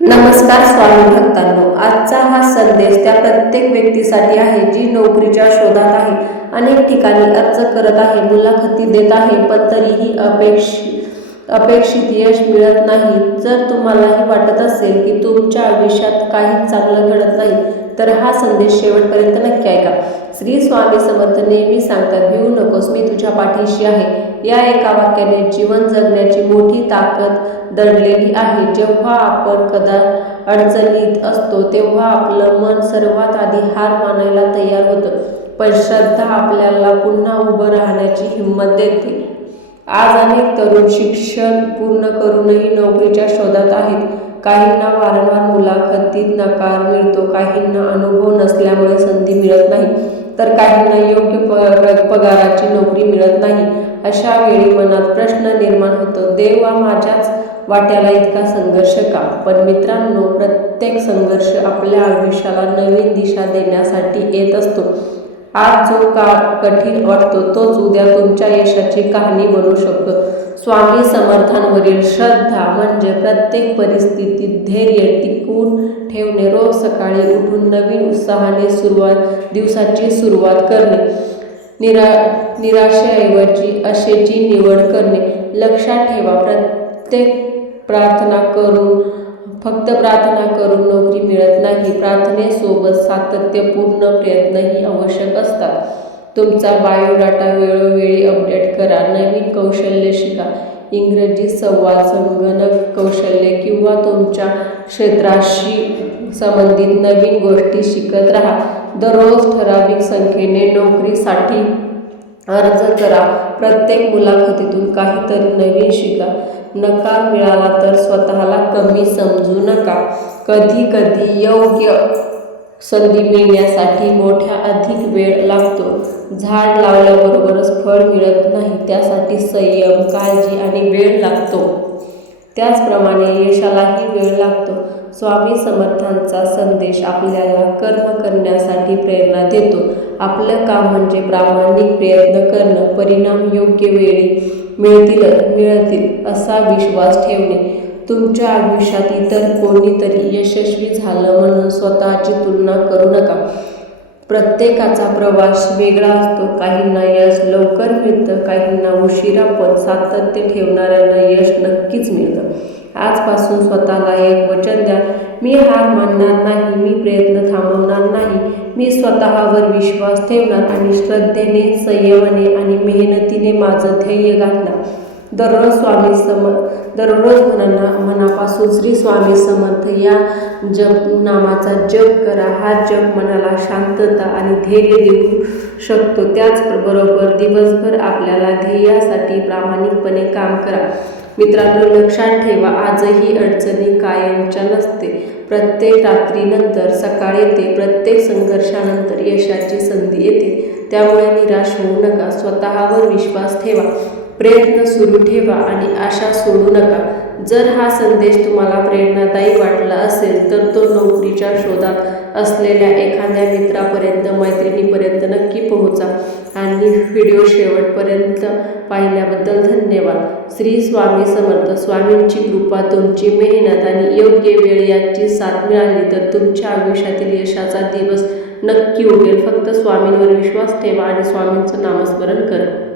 नमस्कार स्वामी भक्तांनो, आजचा हा संदेश त्या प्रत्येक व्यक्तीसाठी आहे जी नोकरीच्या शोधात आहे, अनेक ठिकाणी अर्ज करत आहे, मुलाखती देत आहे, पण तरीही अपेक्षित यश मिळत नाही. जर तुम्हालाही वाटत असेल की तुमच्या आयुष्यात काहीच चांगलं घडत नाही, तर हा संदेश शेवटपर्यंत नक्की ऐका. श्री स्वामी समर्थ नेहमी सांगतात, भिवू नकोस, मी तुझ्या पाठीशी आहे. या एका वाक्याने जीवन जगण्याची मोठी ताकद दडलेली आहे. जेव्हा आपण अडचणीत असतो तेव्हा आपलं मन सर्वात आधी हार मानायला तयार होतं, पण श्रद्धा आपल्याला पुन्हा उभं राहण्याची हिंमत देते. आज अनेक तरुण शिक्षण पूर्ण करूनही नोकरीच्या शोधात आहेत. काहींना वारंवार मुलाखतीत नकार मिळतो, काहींना अनुभव नसल्यामुळे संधी मिळत नाही, तर काहींना योग्य पगाराची नोकरी मिळत नाही. अशा वेळी मनात प्रश्न निर्माण होतो, देवा, माझ्याच वाट्याला इतका संघर्ष का? पण मित्रांनो, प्रत्येक संघर्ष आपल्या आयुष्याला नवीन दिशा देण्यासाठी येत असतो. आज जो काळ कठीण वाटतो तोच उद्या तुमच्या यशाची कहाणी बनू शकतो. स्वामी समर्थांवरील श्रद्धा म्हणजे प्रत्येक परिस्थितीत धैर्य टिकवून ठेवणे, रोज सकाळी उठून नवीन उत्साहाने दिवसाची सुरुवात करणे, निराशेऐवजी आशेची निवड करणे. लक्षात ठेवा, फक्त प्रार्थना करून नोकरी मिळत नाही. प्रार्थनेसोबत सातत्यपूर्ण प्रयत्नही आवश्यक असतात. तुमचा बायोडाटा वेळोवेळी अपडेट करा, नवीन कौशल्य शिका, इंग्रजी, संवाद, संगणक कौशल्य किंवा तुमच्या क्षेत्राशी संबंधित नवीन गोष्टी शिकत राहा. दररोज ठराविक संख्येने नोकरीसाठी अर्ज करा. प्रत्येक मुलाखतीतून काहीतरी नवीन शिका. नकार मिळाला तर स्वतःला कमी समजू नका. कधी कधी योग्य संधी मिळण्यासाठी मोठ्या अधिक वेळ लागतो. झाड लावल्याबरोबरच फळ मिळत नाही, त्यासाठी संयम, काळजी आणि वेळ लागतो. त्याचप्रमाणे यशालाही वेळ लागतो. स्वामी समर्थांचा संदेश आपल्याला कर्म करण्यासाठी प्रेरणा देतो. आपलं काम म्हणजे प्रामाणिक प्रयत्न करणं, परिणाम योग्य वेळी मिळतील असा विश्वास ठेवणे. तुमच्या आयुष्यात इतर कोणीतरी यशस्वी झालं म्हणून स्वतःची तुलना करू नका. प्रत्येकाचा प्रवास वेगळा असतो. काहींना यश लवकर मिळतं, काहींना उशिरा, पण सातत्य ठेवणाऱ्यांना यश नक्कीच मिळतं. आजपासून स्वतःला एक वचन द्या, मी हार मानणार नाही, मी प्रयत्न थांबवणार नाही, मी स्वतःवर विश्वास ठेवणार आणि श्रद्धेने, संयमाने आणि मेहनतीने माझं ध्येय गाठणार. दररोज मनापासून श्री स्वामी समर्थ या नामाचा जप करा. हा जप मनाला शांतता आणि धैर्य देऊ शकतो. त्याचबरोबर दिवसभर आपल्याला ध्येयासाठी प्रामाणिकपणे काम करा. मित्रांनो, लक्षात ठेवा, आजही अडचणी कायमच्या नसते. प्रत्येक रात्रीनंतर सकाळ येते, प्रत्येक संघर्षानंतर यशाची संधी येते. त्यामुळे निराश होऊ नका. स्वतःवर विश्वास ठेवा, प्रयत्न सुरू ठेवा आणि आशा सोडू नका. जर हा संदेश तुम्हाला प्रेरणादायी वाटला असेल तर तो नोकरीच्या शोधात असलेल्या एखाद्या मित्रापर्यंत, मैत्रिणीपर्यंत नक्की पोहोचा. आणि व्हिडिओ शेवटपर्यंत पाहिल्याबद्दल धन्यवाद. श्री स्वामी समर्थ. स्वामींची कृपा, तुमची मेहनत आणि योग्य वेळ यांची साथ मिळाली तर तुमच्या आयुष्यातील यशाचा दिवस नक्की उगेल. फक्त स्वामींवर विश्वास ठेवा आणि स्वामींचं नामस्मरण करा.